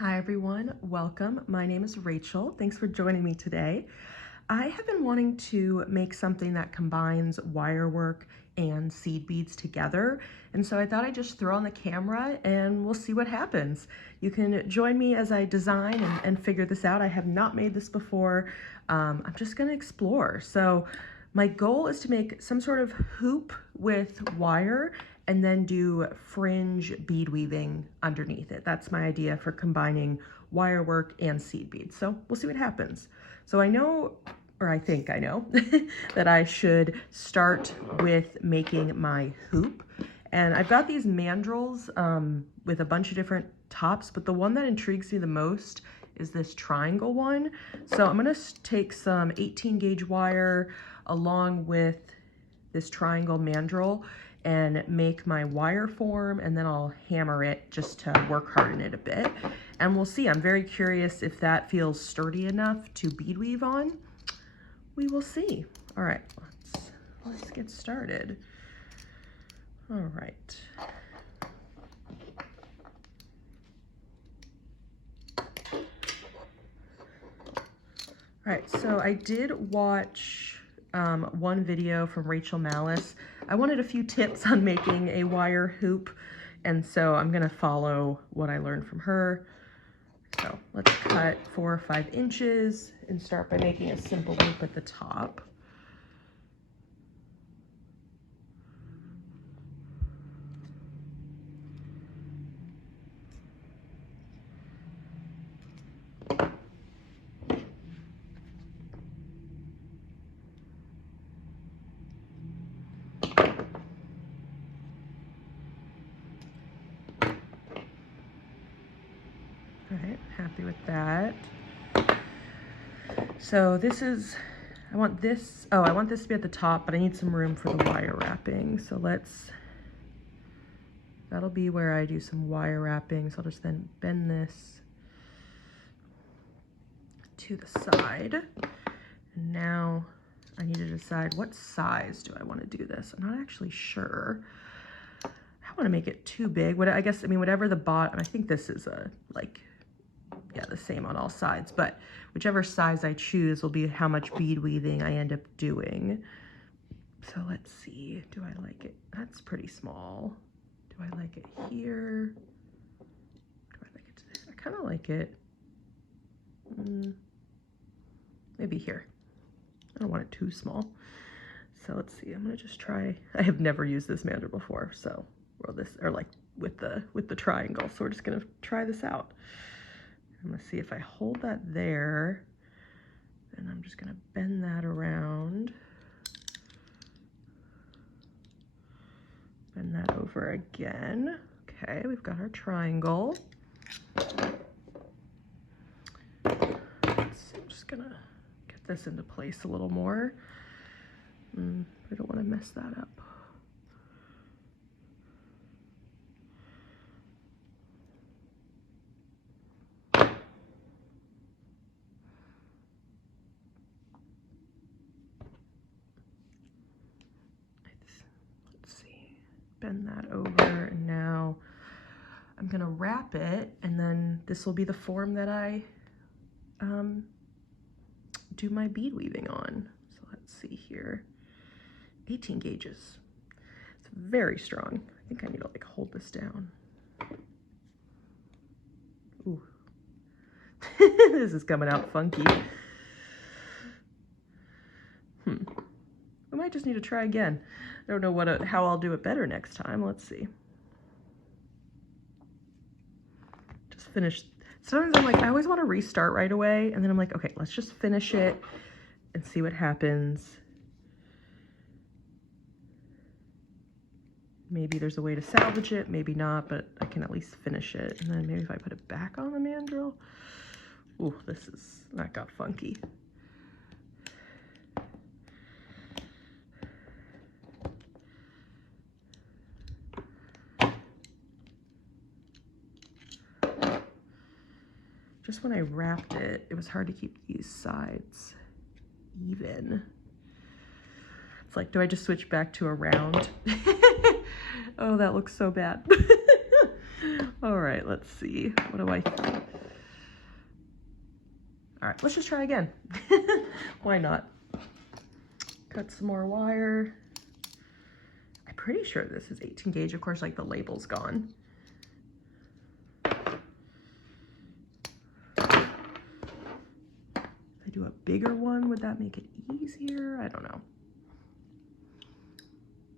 Hi everyone, welcome. My name is Rachel. Thanks for joining me today. I have been wanting to make something that combines wire work and seed beads together, and so I thought I'd just throw on the camera and we'll see what happens. You can join me as I design and figure this out. I have not made this before. I'm just gonna explore. So my goal is to make some sort of hoop with wire and then do fringe bead weaving underneath it. That's my idea for combining wire work and seed beads. So we'll see what happens. So I know, or I think I know, that I should start with making my hoop. And I've got these mandrels with a bunch of different tops, but the one that intrigues me the most is this triangle one. So I'm gonna take some 18 gauge wire along with this triangle mandrel and make my wire form, and then I'll hammer it just to work harden it a bit. And we'll see. I'm very curious if that feels sturdy enough to bead weave on. We will see. All right, let's get started. All right. All right, so I did watch one video from Rachel Malice. I wanted a few tips on making a wire hoop, and so I'm gonna follow what I learned from her. So let's cut 4 or 5 inches and start by making a simple loop at the top. All right, happy with that. So this is, I want this to be at the top, but I need some room for the wire wrapping. So that'll be where I do some wire wrapping. So I'll just then bend this to the side. And now I need to decide what size do I want to do this. I'm not actually sure. I want to make it too big. I guess, whatever the bottom, I think this is the same on all sides, but whichever size I choose will be how much bead weaving I end up doing. So let's see, do I like it? That's pretty small. Do I like it here? Do I like it today? I kind of like it. Maybe here. I don't want it too small. So let's see, I'm gonna just try. I have never used this mandrel before, so, with the triangle. So we're just gonna try this out. I'm gonna see if I hold that there, then I'm just gonna bend that around. Bend that over again. Okay, we've got our triangle. I'm just gonna get this into place a little more. I don't wanna mess that up. Bend that over, and now I'm gonna wrap it, and then this will be the form that I do my bead weaving on. So let's see here, 18 gauges. It's very strong. I think I need to hold this down. Ooh, this is coming out funky. I might just need to try again. I don't know how I'll do it better next time. Let's see. Just finish. Sometimes I'm like, I always want to restart right away, and then I'm like, okay, let's just finish it and see what happens. Maybe there's a way to salvage it, maybe not, but I can at least finish it. And then maybe if I put it back on the mandrel. Ooh, that got funky. Just when I wrapped it, it was hard to keep these sides even. It's like, do I just switch back to a round? Oh, that looks so bad. All right, let's see. What do I think? All right, let's just try again. Why not? Cut some more wire. I'm pretty sure this is 18 gauge. Of course, like the label's gone. If I do a bigger one, would that make it easier? I don't know.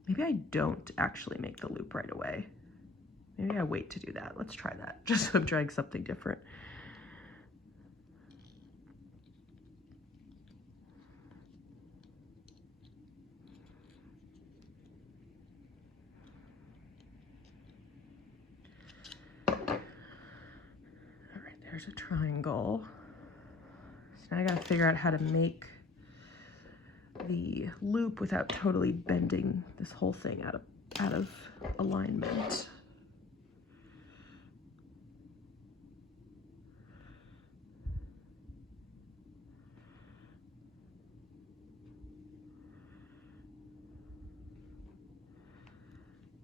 Maybe I don't actually make the loop right away. Maybe I wait to do that. Let's try that, just so I'm trying something different. All right, there's a triangle. So now I gotta figure out how to make the loop without totally bending this whole thing out of alignment.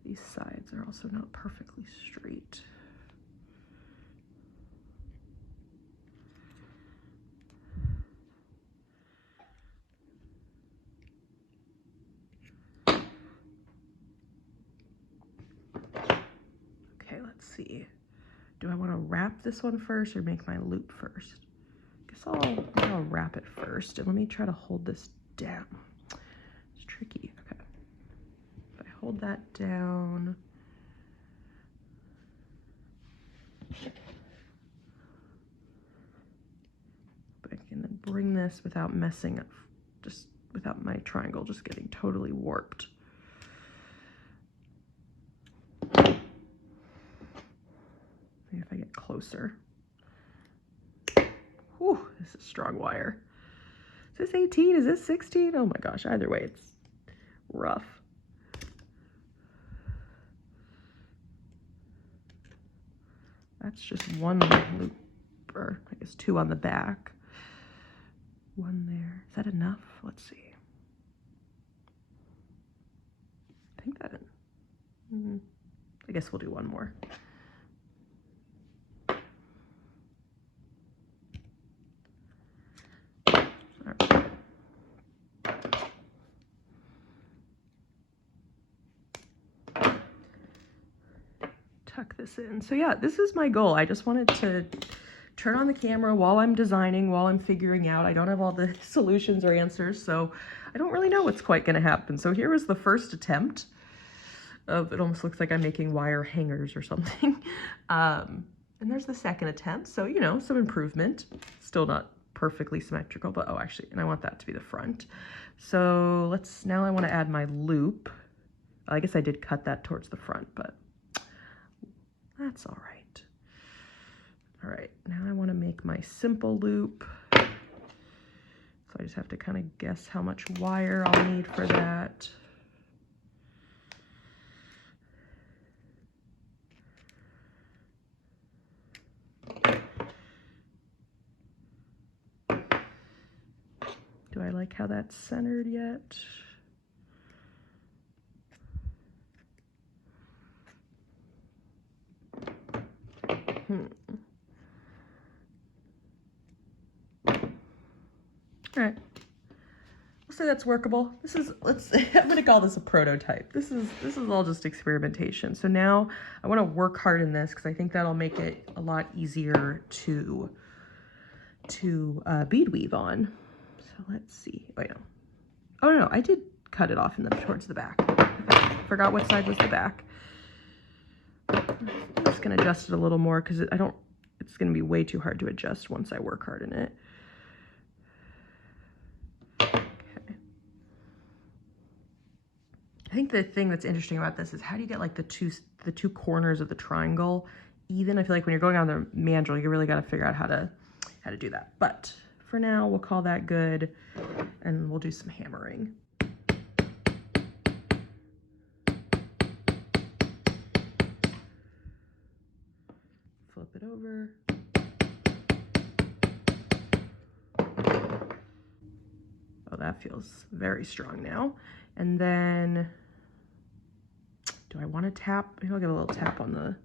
These sides are also not perfectly straight. Okay, let's see. Do I want to wrap this one first or make my loop first? Guess I'll wrap it first, and let me try to hold this down. It's tricky. Okay. If I hold that down, but I can then bring this without messing up, just without my triangle just getting totally warped. Maybe if I get closer. Whew, this is strong wire. Is this 18? Is this 16? Oh my gosh, either way, it's rough. That's just one loop, or I guess two on the back. One there. Is that enough? Let's see. I think that, I guess we'll do one more. Tuck this in. So yeah, this is my goal. I just wanted to turn on the camera while I'm designing, while I'm figuring out. I don't have all the solutions or answers, so I don't really know what's quite going to happen. So here was the first attempt of, it almost looks like I'm making wire hangers or something. And there's the second attempt. So, you know, some improvement. Still not perfectly symmetrical, but oh, actually, and I want that to be the front. So now I want to add my loop. I guess I did cut that towards the front, but that's all right. All right, now I want to make my simple loop. So I just have to kind of guess how much wire I'll need for that. Do I like how that's centered yet? All right, we'll say that's workable. I'm gonna call this a prototype. This is all just experimentation. So now I want to work hard in this because I think that'll make it a lot easier to bead weave on. So let's see. Wait, no. Oh no, I did cut it off towards the back. I forgot what side was the back. I'm just gonna adjust it a little more because it's gonna be way too hard to adjust once I work hard in it. I think the thing that's interesting about this is how do you get like the two corners of the triangle even? I feel like when you're going on the mandrel, you really got to figure out how to do that. But for now, we'll call that good, and we'll do some hammering. Flip it over. Oh, that feels very strong now. And then, do I want to tap? Maybe I'll get a little tap on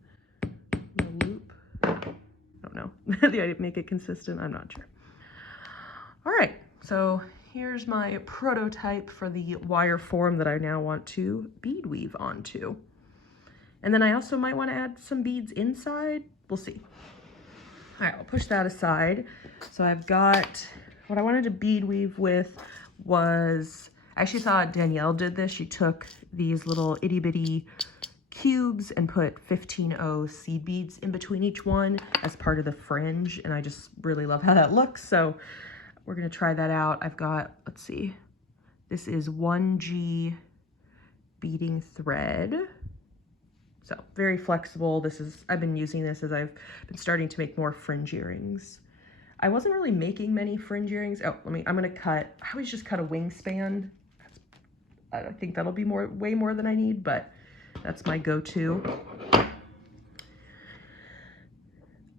make it consistent, I'm not sure. All right, so here's my prototype for the wire form that I now want to bead weave onto. And then I also might want to add some beads inside. We'll see. All right, I'll push that aside. So I've got, what I wanted to bead weave with was, I actually saw Danielle did this. She took these little itty bitty cubes and put 15-0 seed beads in between each one as part of the fringe. And I just really love how that looks. So we're gonna try that out. I've got, let's see, this is OneG beading thread. So very flexible. I've been using this as I've been starting to make more fringe earrings. I wasn't really making many fringe earrings. Oh, I always just cut a wingspan. I think that'll be way more than I need, but that's my go-to.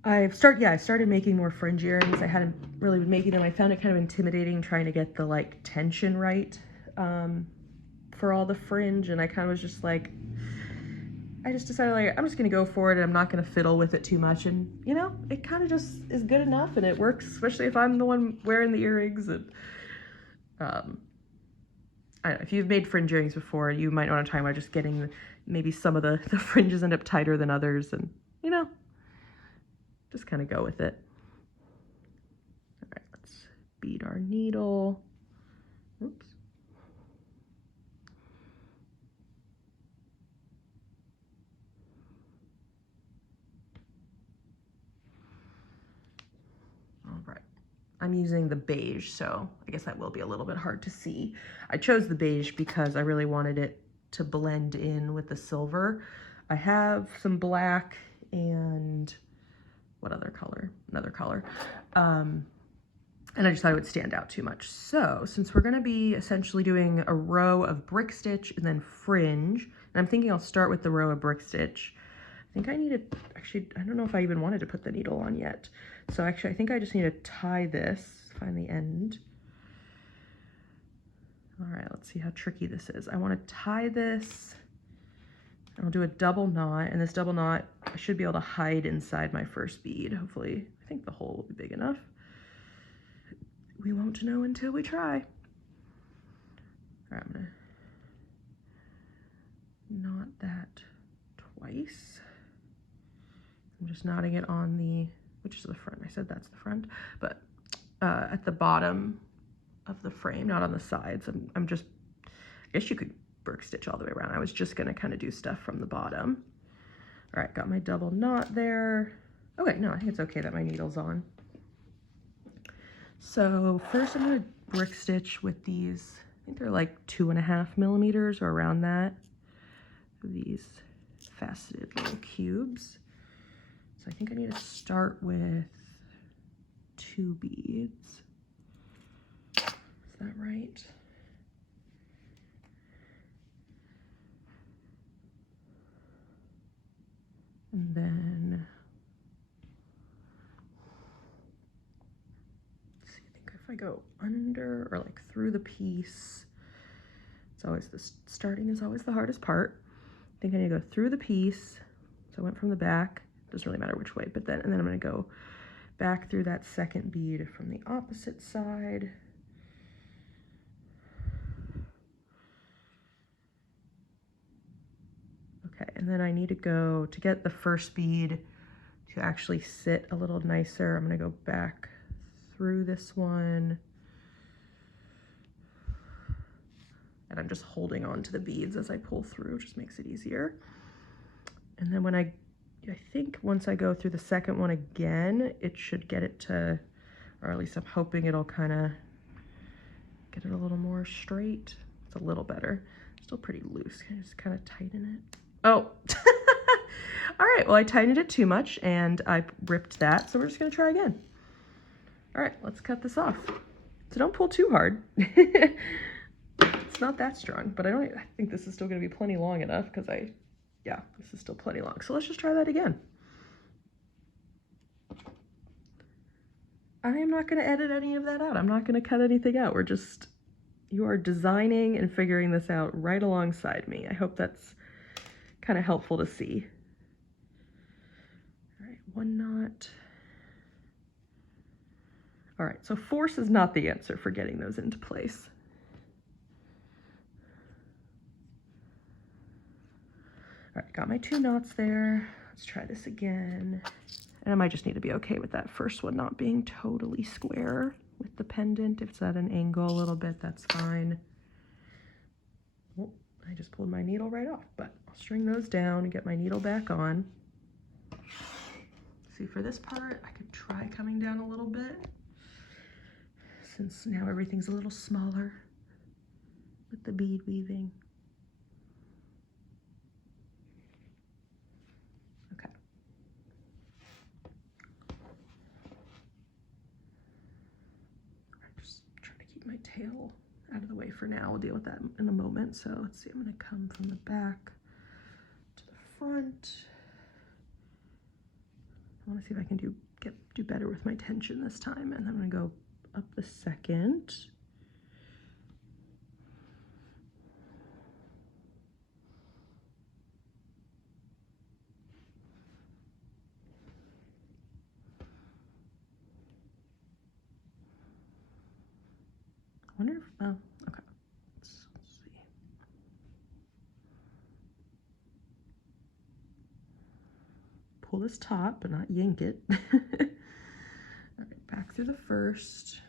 I started making more fringe earrings. I hadn't really been making them. I found it kind of intimidating trying to get the like tension right for all the fringe, and I kind of was just like, I just decided like, I'm just gonna go for it and I'm not gonna fiddle with it too much, and you know, it kind of just is good enough and it works, especially if I'm the one wearing the earrings. And I don't know, if you've made fringe earrings before, you might know what I'm talking about, just getting maybe some of the fringes end up tighter than others, and you know, just kind of go with it. All right, let's bead our needle. Oops. All right, I'm using the beige, so I guess that will be a little bit hard to see. I chose the beige because I really wanted it to blend in with the silver. I have some black and what other color? Another color. And I just thought it would stand out too much. So since we're gonna be essentially doing a row of brick stitch and then fringe, and I'm thinking I'll start with the row of brick stitch. I think I need to, actually, I don't know if I even wanted to put the needle on yet. So actually, I think I just need to tie this, find the end. All right, let's see how tricky this is. I want to tie this, and I'll do a double knot, and this double knot, I should be able to hide inside my first bead. Hopefully, I think the hole will be big enough. We won't know until we try. All right, I'm gonna knot that twice. I'm just knotting it on the, which is the front. I said that's the front, but at the bottom of the frame, not on the sides. I'm just, I guess you could brick stitch all the way around. I was just gonna kind of do stuff from the bottom. All right, got my double knot there. Okay, no, I think it's okay that my needle's on. So first I'm gonna brick stitch with these, I think they're like 2.5 millimeters or around that. These faceted little cubes. So I think I need to start with 2 beads. Is that right? And then, let's see, I think if I go under or like through the piece, it's always, starting is always the hardest part. I think I need to go through the piece. So I went from the back, doesn't really matter which way, but then, and then I'm gonna go back through that second bead from the opposite side. Okay, and then I need to go, to get the first bead to actually sit a little nicer, I'm gonna go back through this one. And I'm just holding on to the beads as I pull through, just makes it easier. And then when I think once I go through the second one again, it should get it to, or at least I'm hoping it'll kind of get it a little more straight. It's a little better. Still pretty loose. Can I just kind of tighten it? Oh, all right. Well, I tightened it too much and I ripped that. So we're just going to try again. All right, let's cut this off. So don't pull too hard. It's not that strong, but I think this is still going to be plenty long enough because yeah, this is still plenty long. So let's just try that again. I am not going to edit any of that out. I'm not going to cut anything out. You are designing and figuring this out right alongside me. I hope that's kind of helpful to see. All right, one knot. All right, so force is not the answer for getting those into place. All right, got my 2 knots there. Let's try this again. And I might just need to be okay with that first one not being totally square with the pendant. If it's at an angle a little bit, that's fine. Oh, I just pulled my needle right off, but I'll string those down and get my needle back on. See, for this part, I could try coming down a little bit, since now everything's a little smaller with the bead weaving. Okay. I just try to keep my tail out of the way for now. We'll deal with that in a moment. So let's see, I'm gonna come from the back to the front. I wanna see if I can do better with my tension this time. And I'm gonna go up the second. I wonder if, oh, okay. Let's see. Pull this top, but not yank it. All right, back through the first,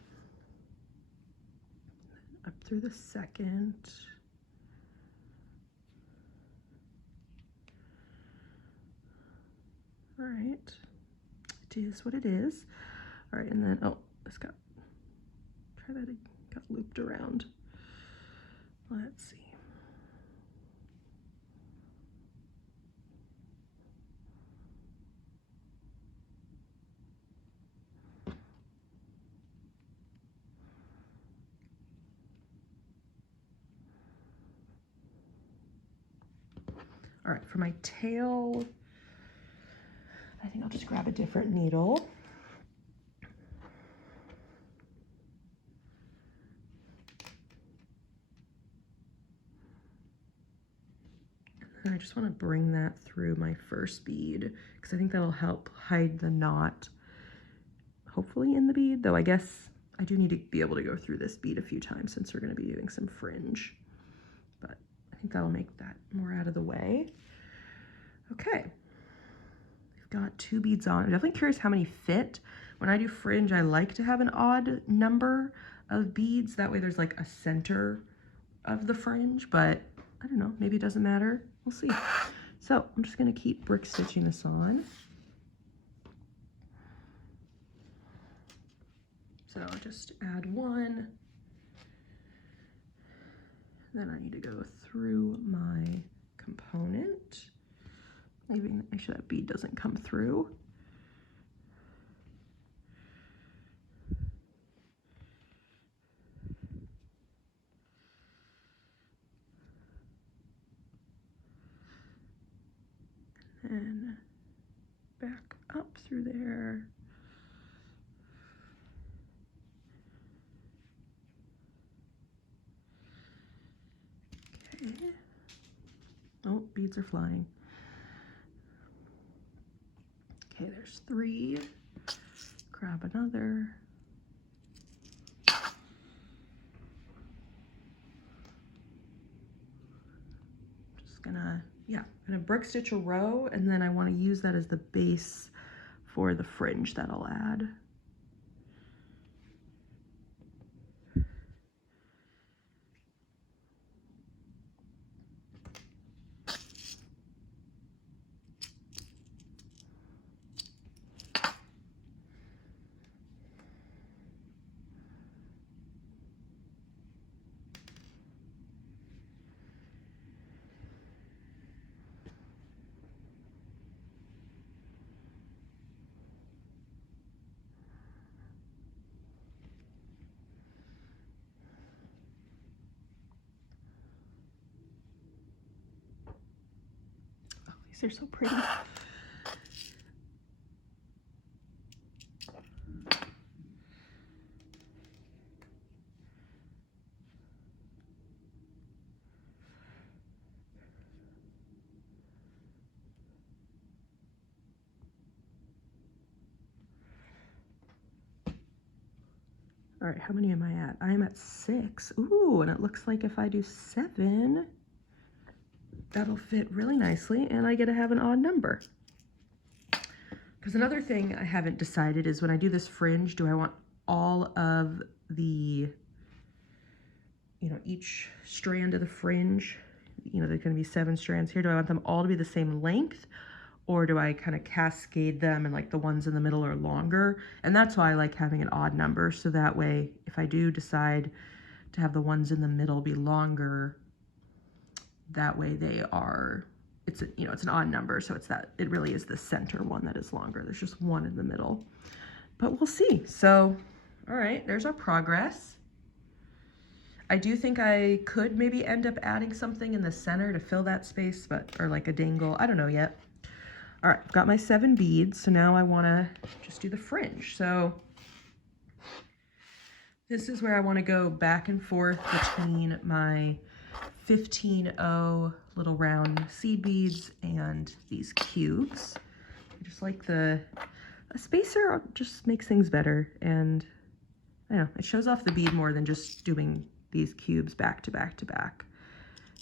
up through the second. All right, it is what it is. All right, and then, oh, this got, try that again, got looped around. Let's see. All right, for my tail, I think I'll just grab a different needle. And I just want to bring that through my first bead because I think that'll help hide the knot, hopefully in the bead, though I guess I do need to be able to go through this bead a few times since we're going to be doing some fringe, but I think that'll make that more out of the way. Okay, we've got 2 beads on. I'm definitely curious how many fit. When I do fringe, I like to have an odd number of beads. That way there's like a center of the fringe, but I don't know, maybe it doesn't matter. We'll see. So I'm just going to keep brick stitching this on. So I'll just add 1. Then I need to go through my component. Maybe make sure that bead doesn't come through. And back up through there. Okay. Oh, beads are flying. Okay, there's 3. Grab another. Just gonna, yeah, I'm gonna brick stitch a row, and then I want to use that as the base for the fringe that I'll add. They're so pretty. All right, how many am I at? I am at 6. Ooh, and it looks like if I do 7, that'll fit really nicely, and I get to have an odd number. Because another thing I haven't decided is when I do this fringe, do I want all of the, each strand of the fringe, there's going to be 7 strands here. Do I want them all to be the same length? Or do I kind of cascade them and like the ones in the middle are longer? And that's why I like having an odd number. So that way, if I do decide to have the ones in the middle be longer, that way they are, it's an odd number. So it really is the center one that is longer. There's just one in the middle, but we'll see. So, all right, there's our progress. I do think I could maybe end up adding something in the center to fill that space, or like a dangle. I don't know yet. All right, I've got my 7 beads, so now I want to just do the fringe. So this is where I want to go back and forth between my 15-0 little round seed beads and these cubes. I just like a spacer just makes things better, and I don't know, it shows off the bead more than just doing these cubes back to back to back.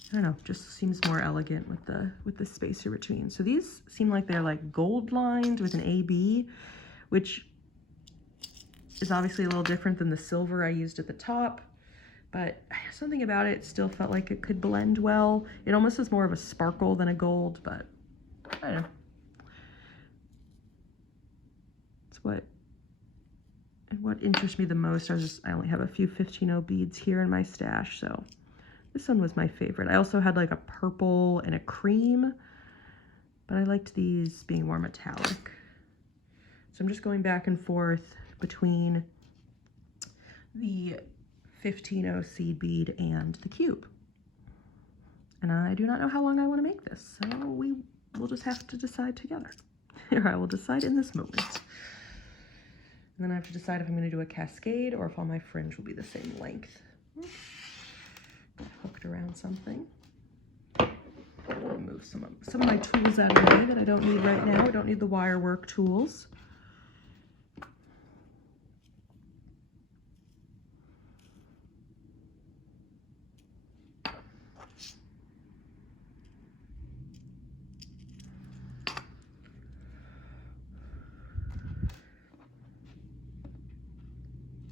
I don't know, just seems more elegant with the spacer between. So these seem like they're like gold lined with an AB, which is obviously a little different than the silver I used at the top, but something about it still felt like it could blend well. It almost is more of a sparkle than a gold, but I don't know. It's what interests me the most. I only have a few 15-0 beads here in my stash, so this one was my favorite. I also had like a purple and a cream, but I liked these being more metallic. So I'm just going back and forth between the 15-0 seed bead and the cube. And I do not know how long I want to make this, so we will just have to decide together. Or I will decide in this moment. And then I have to decide if I'm going to do a cascade or if all my fringe will be the same length. Hooked around something. Move some of my tools out of the way that I don't need right now. I don't need the wire work tools.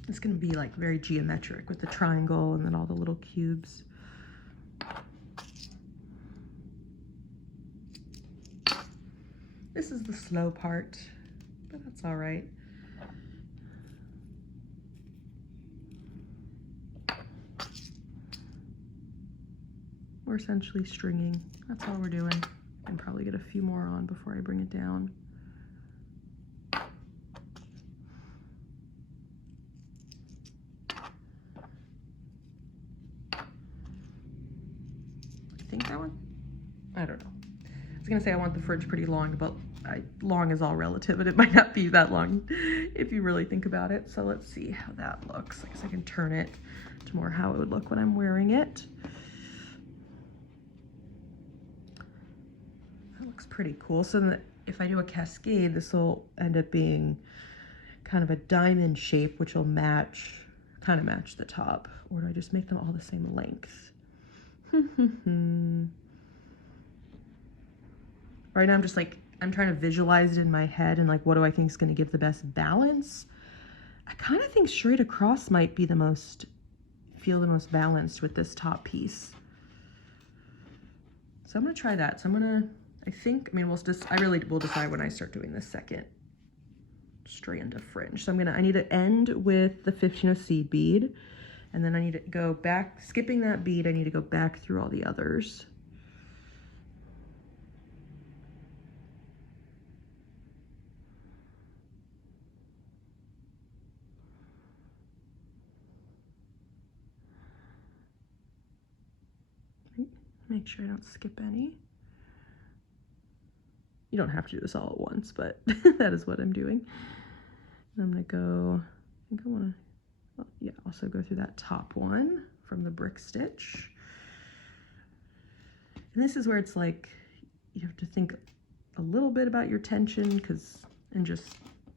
It's going to be like very geometric with the triangle and then all the little cubes. This is the slow part, but that's all right. We're essentially stringing. That's all we're doing. I can probably get a few more on before I bring it down. I think that one, I don't know. I was gonna say I want the fringe pretty long, but long is all relative and it might not be that long if you really think about it. So let's see how that looks. I guess I can turn it to more how it would look when I'm wearing it. That looks pretty cool. So then if I do a cascade, this will end up being kind of a diamond shape, which will kind of match the top. Or do I just make them all the same length? Right now I'm just like, I'm trying to visualize it in my head and like, what do I think is going to give the best balance? I kind of think straight across might be feel the most balanced with this top piece. So I'm going to try that. So I'm going to, I really will decide when I start doing the second strand of fringe. So I need to end with the 15-0 seed bead. And then I need to go back, skipping that bead, I need to go back through all the others. Make sure I don't skip any. You don't have to do this all at once, but that is what I'm doing. And I'm gonna go, I think I wanna, yeah, also go through that top one from the brick stitch. And this is where it's like, you have to think a little bit about your tension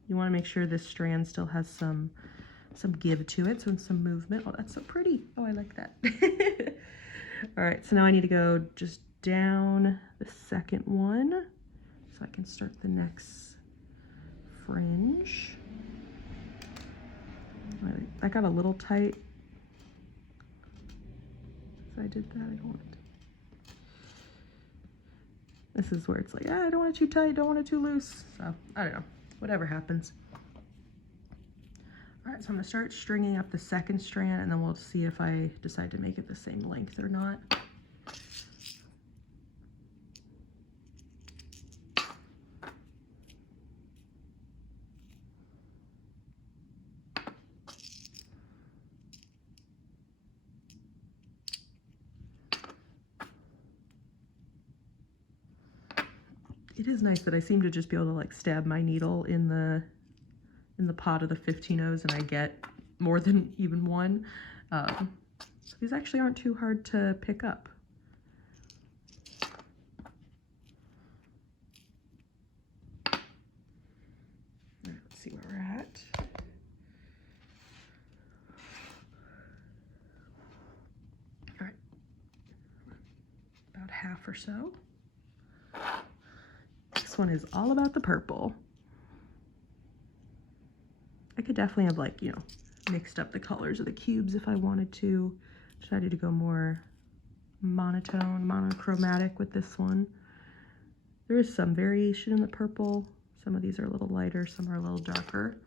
you wanna make sure this strand still has some some give to it, so some movement. Oh, that's so pretty. Oh, I like that. All right, so now I need to go just down the second one so I can start the next fringe. I got a little tight, so I did that. I don't want it. This is where it's like, I don't want it too tight, don't want it too loose. So I don't know, whatever happens. All right, so I'm gonna start stringing up the second strand, and then we'll see if I decide to make it the same length or not. It is nice that I seem to just be able to like stab my needle in the pot of the 15-0s and I get more than even one. So these actually aren't too hard to pick up. All right, let's see where we're at. All right, about half or so. This one is all about the purple. I could definitely have like, you know, mixed up the colors of the cubes if I wanted to. Decided to go more monotone, monochromatic with this one. There is some variation in the purple. Some of these are a little lighter, some are a little darker.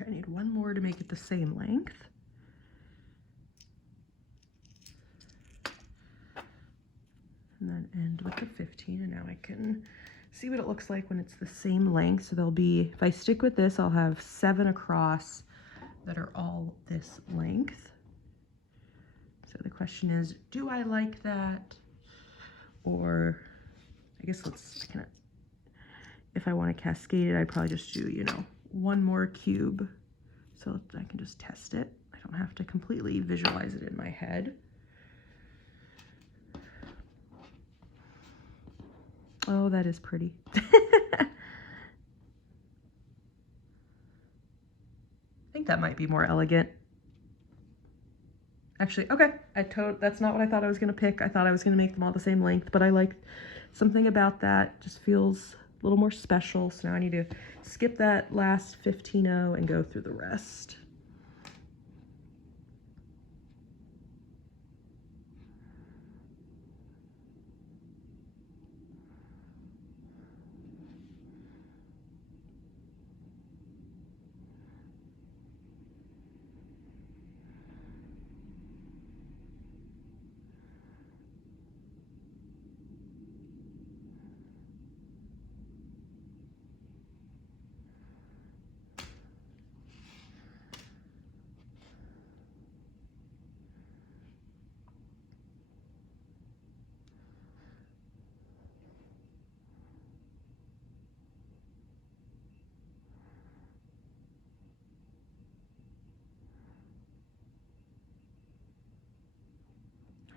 I need one more to make it the same length. And then end with the 15, and now I can see what it looks like when it's the same length. So there'll be, if I stick with this, I'll have 7 across that are all this length. So the question is, do I like that? Or I guess if I want to cascade it, I'd probably just do, you know, one more cube so I can just test it. I don't have to completely visualize it in my head. Oh, that is pretty. I think that might be more elegant. Actually, okay, that's not what I thought I was gonna pick. I thought I was gonna make them all the same length, but I like something about that, just feels a little more special. So now I need to skip that last 15-0 and go through the rest.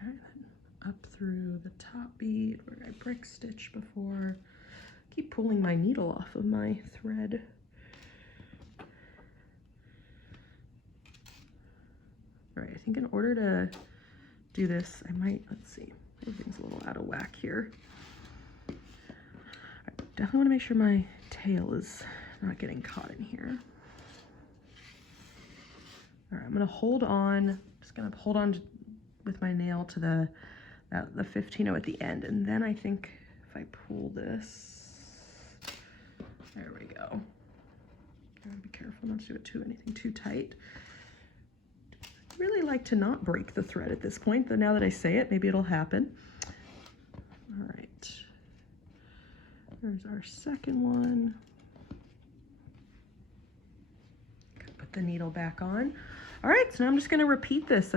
All right, then up through the top bead where I brick stitch before. Keep pulling my needle off of my thread. All right, I think in order to do this, I might, let's see, everything's a little out of whack here. I definitely want to make sure my tail is not getting caught in here. All right, I'm gonna hold on, just gonna hold on with my nail to the 15-0 at the end, and then I think if I pull this, there we go. Gotta be careful not to do anything too tight. I really like to not break the thread at this point, though now that I say it, maybe it'll happen. All right, there's our second one. Put put the needle back on. All right, so now I'm just gonna repeat this.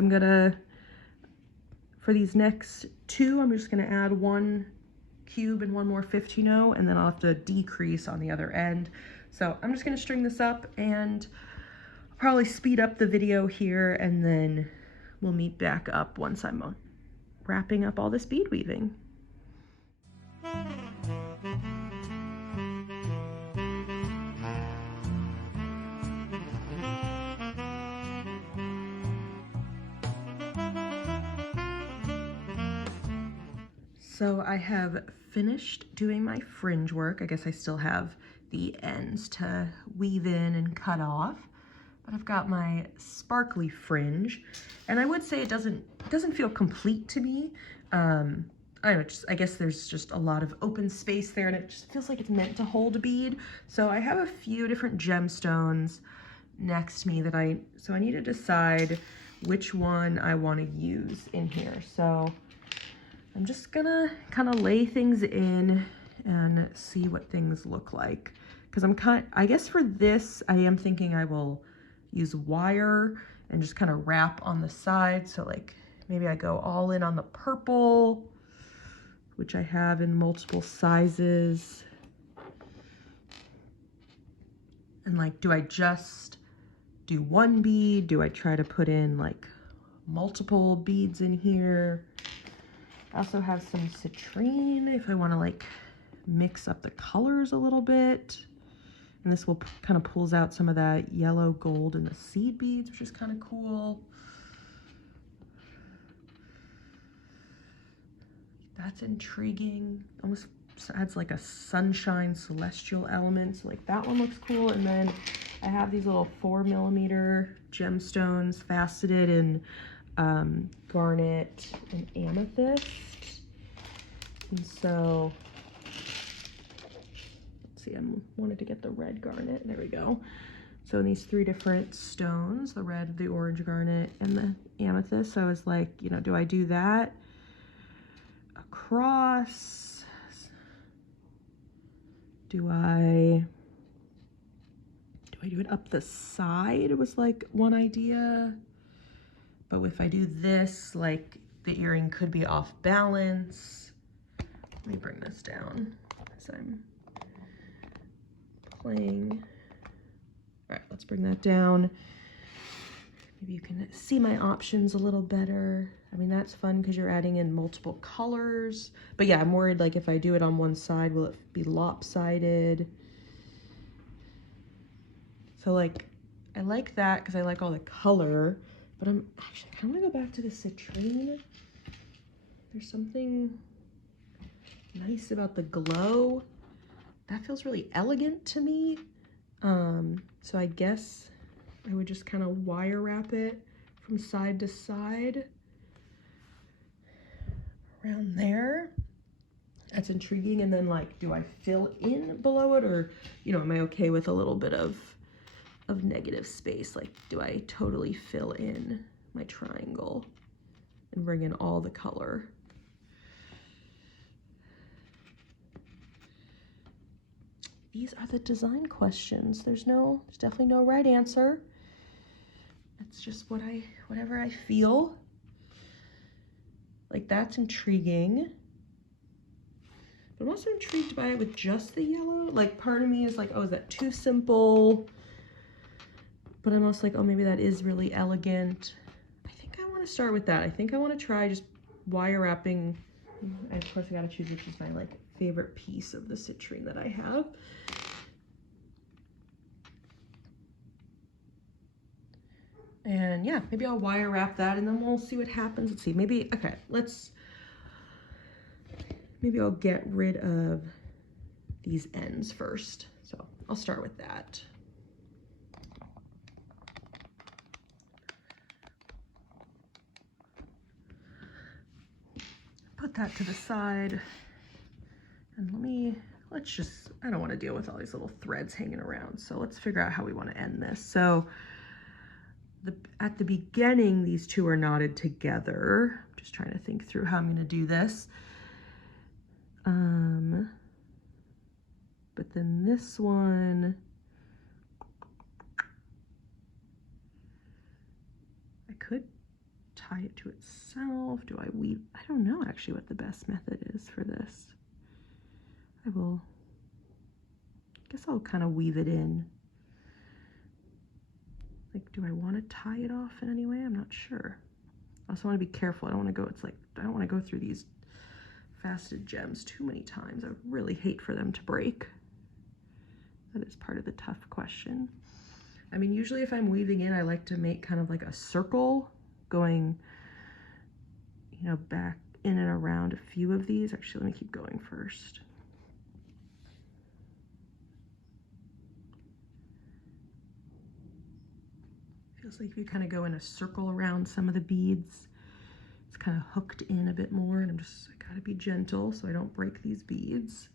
For these next two, I'm just gonna add one cube and one more 15-0, and then I'll have to decrease on the other end. So I'm just gonna string this up and probably speed up the video here, and then we'll meet back up once I'm wrapping up all this bead weaving. So I have finished doing my fringe work. I guess I still have the ends to weave in and cut off, but I've got my sparkly fringe, and I would say it doesn't feel complete to me. I don't know, I guess there's just a lot of open space there, and it just feels like it's meant to hold a bead. So I have a few different gemstones next to me so I need to decide which one I want to use in here. So I'm just gonna kind of lay things in and see what things look like. Because I guess for this, I am thinking I will use wire and just kind of wrap on the side. So like maybe I go all in on the purple, which I have in multiple sizes. And like, do I just do one bead? Do I try to put in like multiple beads in here? I also have some citrine if I want to like mix up the colors a little bit. And this will kind of pulls out some of that yellow gold in the seed beads, which is kind of cool. That's intriguing. Almost adds like a sunshine celestial element. So like that one looks cool. And then I have these little 4mm gemstones faceted in garnet and amethyst. And so, let's see, I wanted to get the red garnet. There we go. So in these 3 different stones, the red, the orange garnet, and the amethyst. So I was like, you know, do I do that across? Do I do it up the side? It was like one idea. But if I do this, like the earring could be off balance. Let me bring this down as I'm playing. All right, let's bring that down. Maybe you can see my options a little better. I mean, that's fun because you're adding in multiple colors. But yeah, I'm worried like if I do it on one side, will it be lopsided? So like, I like that because I like all the color. But I'm actually, I kind of want to go back to the citrine. There's something nice about the glow. That feels really elegant to me. So I guess I would just kind of wire wrap it from side to side around there. That's intriguing. And then like, do I fill in below it, or, you know, am I okay with a little bit of negative space? Like, do I totally fill in my triangle and bring in all the color? These are the design questions. There's definitely no right answer. It's just whatever I feel. Like, that's intriguing. But I'm also intrigued by it with just the yellow. Like, part of me is like, oh, is that too simple? But I'm also like, oh, maybe that is really elegant. I think I want to start with that. I think I want to try just wire wrapping. And of course, I got to choose which is my like favorite piece of the citrine that I have. And yeah, maybe I'll wire wrap that and then we'll see what happens. Let's see, maybe I'll get rid of these ends first. So I'll start with that. Put that to the side. And I don't want to deal with all these little threads hanging around. So let's figure out how we want to end this. So at the beginning, these two are knotted together. I'm just trying to think through how I'm going to do this. But then this one, could tie it to itself. Do I weave? I don't know actually what the best method is for this. I guess I'll kind of weave it in. Like, do I want to tie it off in any way? I'm not sure. I also want to be careful. I don't want to go, it's like, I don't want to go through these faceted gems too many times. I would really hate for them to break. That is part of the tough question. I mean, usually if I'm weaving in, I like to make kind of like a circle going, you know, back in and around a few of these. Actually, let me keep going first. Feels like if you kind of go in a circle around some of the beads, it's kind of hooked in a bit more, and I gotta be gentle so I don't break these beads.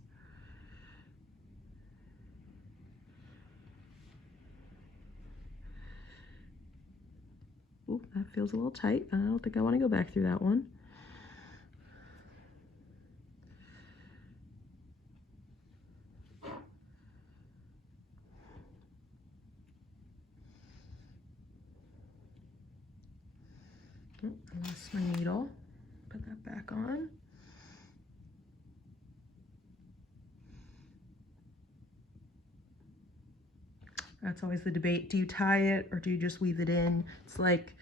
Ooh, that feels a little tight. I don't think I want to go back through that one. Oh, I lost my needle. Put that back on. That's always the debate. Do you tie it or do you just weave it in? It's like,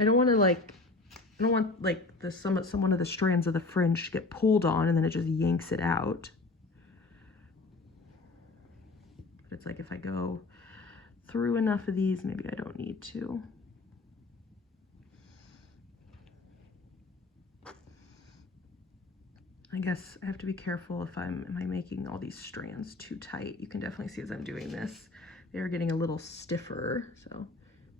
I don't want some one of the strands of the fringe to get pulled on and then it just yanks it out. But it's like if I go through enough of these, maybe I don't need to. I guess I have to be careful if am I making all these strands too tight? You can definitely see as I'm doing this, they're getting a little stiffer. So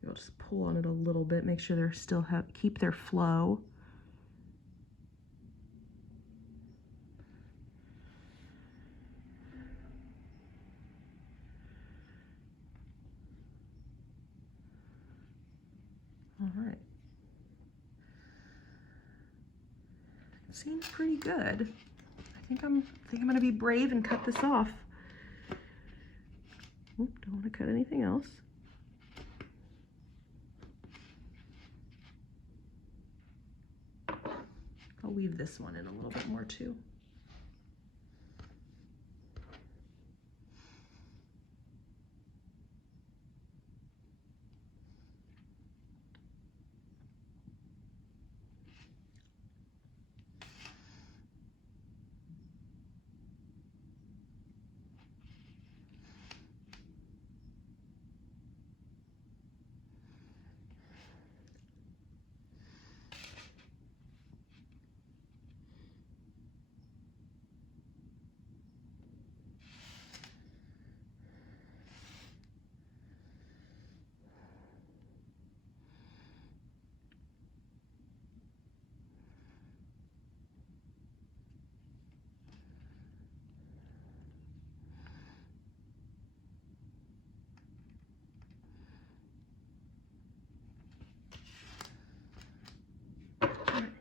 I'll just pull on it a little bit, make sure they're still keep their flow. All right. Seems pretty good. I think I'm gonna be brave and cut this off. Oop, don't want to cut anything else. I'll weave this one in a little bit more too.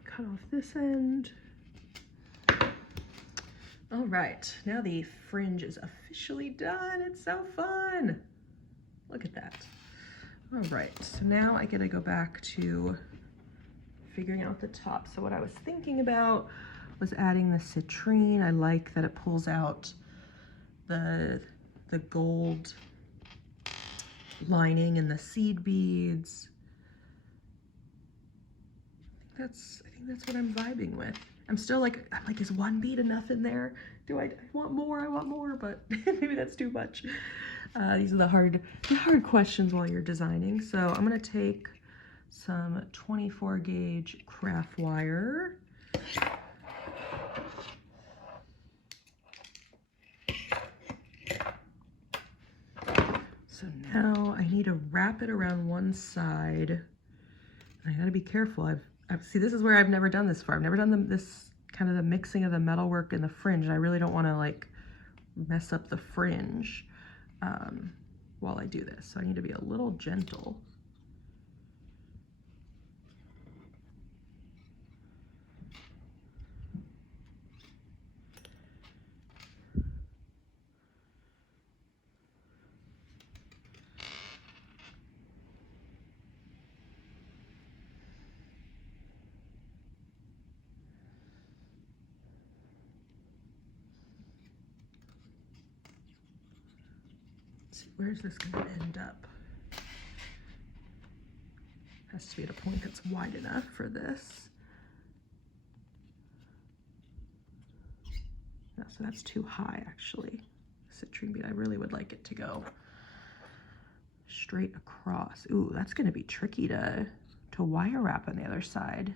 Cut off this end. All right, now the fringe is officially done. It's so fun. Look at that. All right, so now I gotta go back to figuring out the top. So what I was thinking about was adding the citrine. I like that it pulls out the gold lining and the seed beads. I think that's what I'm vibing with. I'm like, is one bead enough in there? I want more, I want more, but maybe that's too much. These are the hard questions while you're designing. So I'm gonna take some 24 gauge craft wire. So now I need to wrap it around one side. I gotta be careful. See, this is where I've never done this before. I've never done this kind of the mixing of the metalwork and the fringe, and I really don't want to like mess up the fringe while I do this. So I need to be a little gentle. see, where's this going to end up? Has to be at a point that's wide enough for this. No, so that's too high actually. Citrine bead, I really would like it to go straight across. Ooh, that's gonna be tricky to wire wrap on the other side.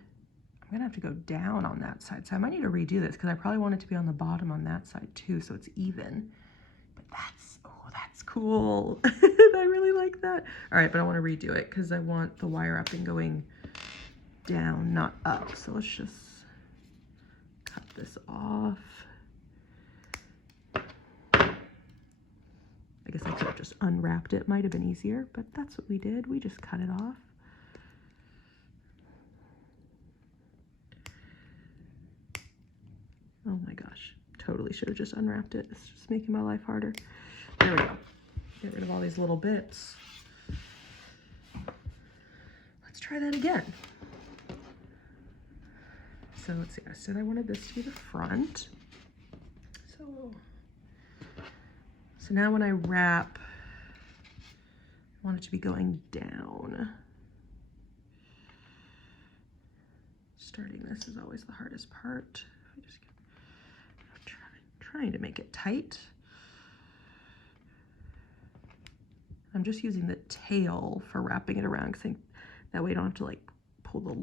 I'm gonna have to go down on that side. So I might need to redo this because I probably want it to be on the bottom on that side too, so it's even. But that's, oh, that's cool. I really like that. All right, but I want to redo it because I want the wire wrapping going down, not up. So let's just cut this off. I guess I could have just unwrapped it. Might have been easier, but that's what we did. We just cut it off. Oh my gosh, totally should have just unwrapped it. It's just making my life harder. There we go. Get rid of all these little bits. Let's try that again. So let's see, I said I wanted this to be the front. So now when I wrap, I want it to be going down. Starting this is always the hardest part. I'm trying to make it tight. I'm just using the tail for wrapping it around because that way I don't have to like pull the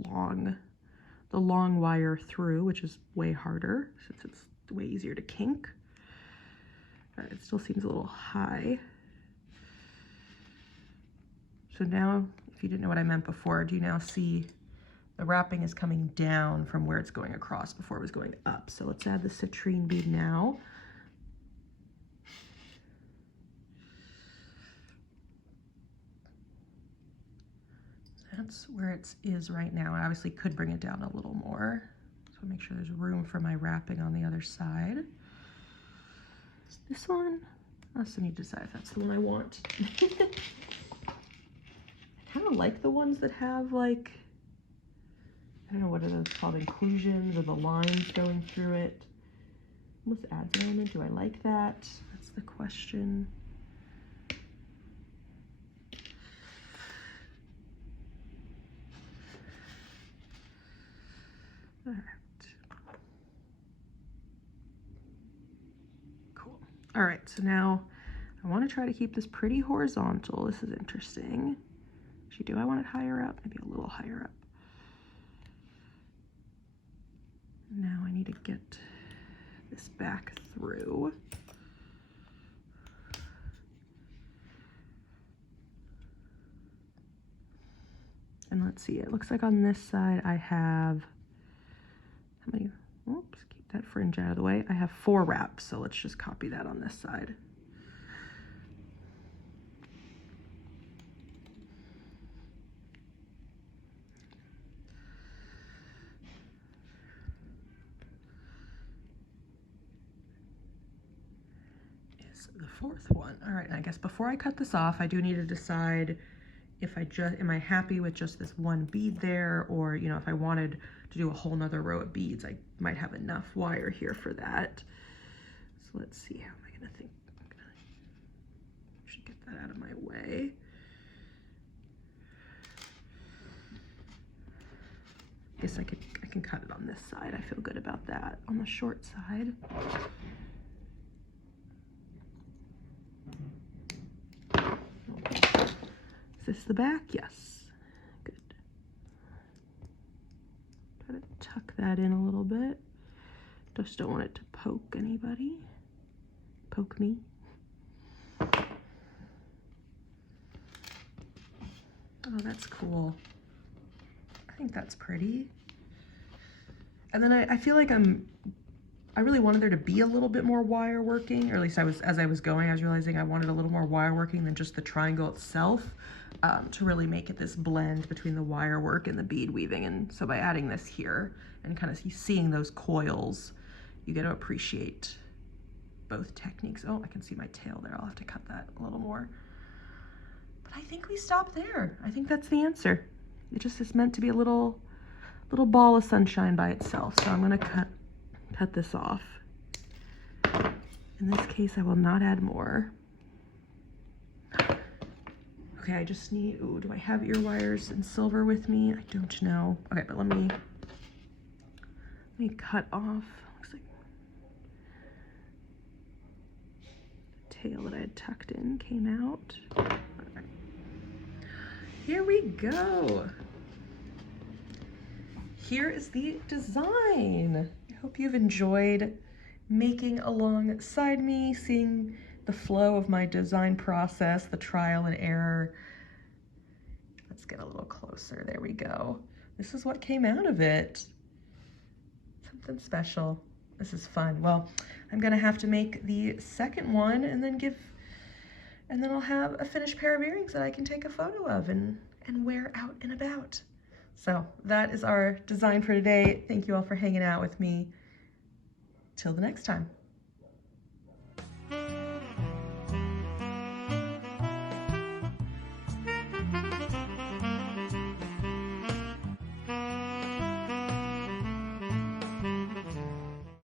long wire through, which is way harder since it's way easier to kink. It still seems a little high. So now, if you didn't know what I meant before, do you now see the wrapping is coming down from where it's going across before it was going up? So let's add the citrine bead now. That's where it is right now. I obviously could bring it down a little more. So make sure there's room for my wrapping on the other side. This one, I still need to decide if that's the one I want. I kind of like the ones that have like, I don't know, what are those called, inclusions or the lines going through it. Almost adds an element. Do I like that? That's the question. All right. Cool. All right, so now I want to try to keep this pretty horizontal. This is interesting. Actually, do I want it higher up? Maybe a little higher up. Now I need to get this back through. And let's see, it looks like on this side I have, how many, oops, keep that fringe out of the way. I have 4 wraps, so let's just copy that on this side. Is the 4th one. All right, and I guess before I cut this off, I do need to decide if am I happy with just this one bead there, or, you know, if I wanted to do a whole nother row of beads, I might have enough wire here for that. So let's see, how am I gonna think? I should get that out of my way. I guess I can cut it on this side. I feel good about that. On the short side. Is this the back? Yes. Good. Try to tuck that in a little bit. Just don't want it to poke anybody. Poke me. Oh, that's cool. I think that's pretty. And then I feel like I really wanted there to be a little bit more wire working, or at least as I was going, I was realizing I wanted a little more wire working than just the triangle itself, to really make it this blend between the wire work and the bead weaving. And so by adding this here and kind of seeing those coils, you get to appreciate both techniques. Oh, I can see my tail there. I'll have to cut that a little more. But I think we stop there. I think that's the answer. It just is meant to be a little ball of sunshine by itself. So I'm gonna cut this off. In this case, I will not add more. Okay, I just need, ooh, do I have ear wires in silver with me? I don't know. Okay, but let me cut off, looks like the tail that I had tucked in came out. Okay. Here we go. Here is the design. I hope you've enjoyed making alongside me, seeing the flow of my design process, the trial and error. Let's get a little closer. There we go. This is what came out of it. Something special. This is fun. Well, I'm gonna have to make the second one and then I'll have a finished pair of earrings that I can take a photo of and wear out and about. So that is our design for today. Thank you all for hanging out with me. Till the next time.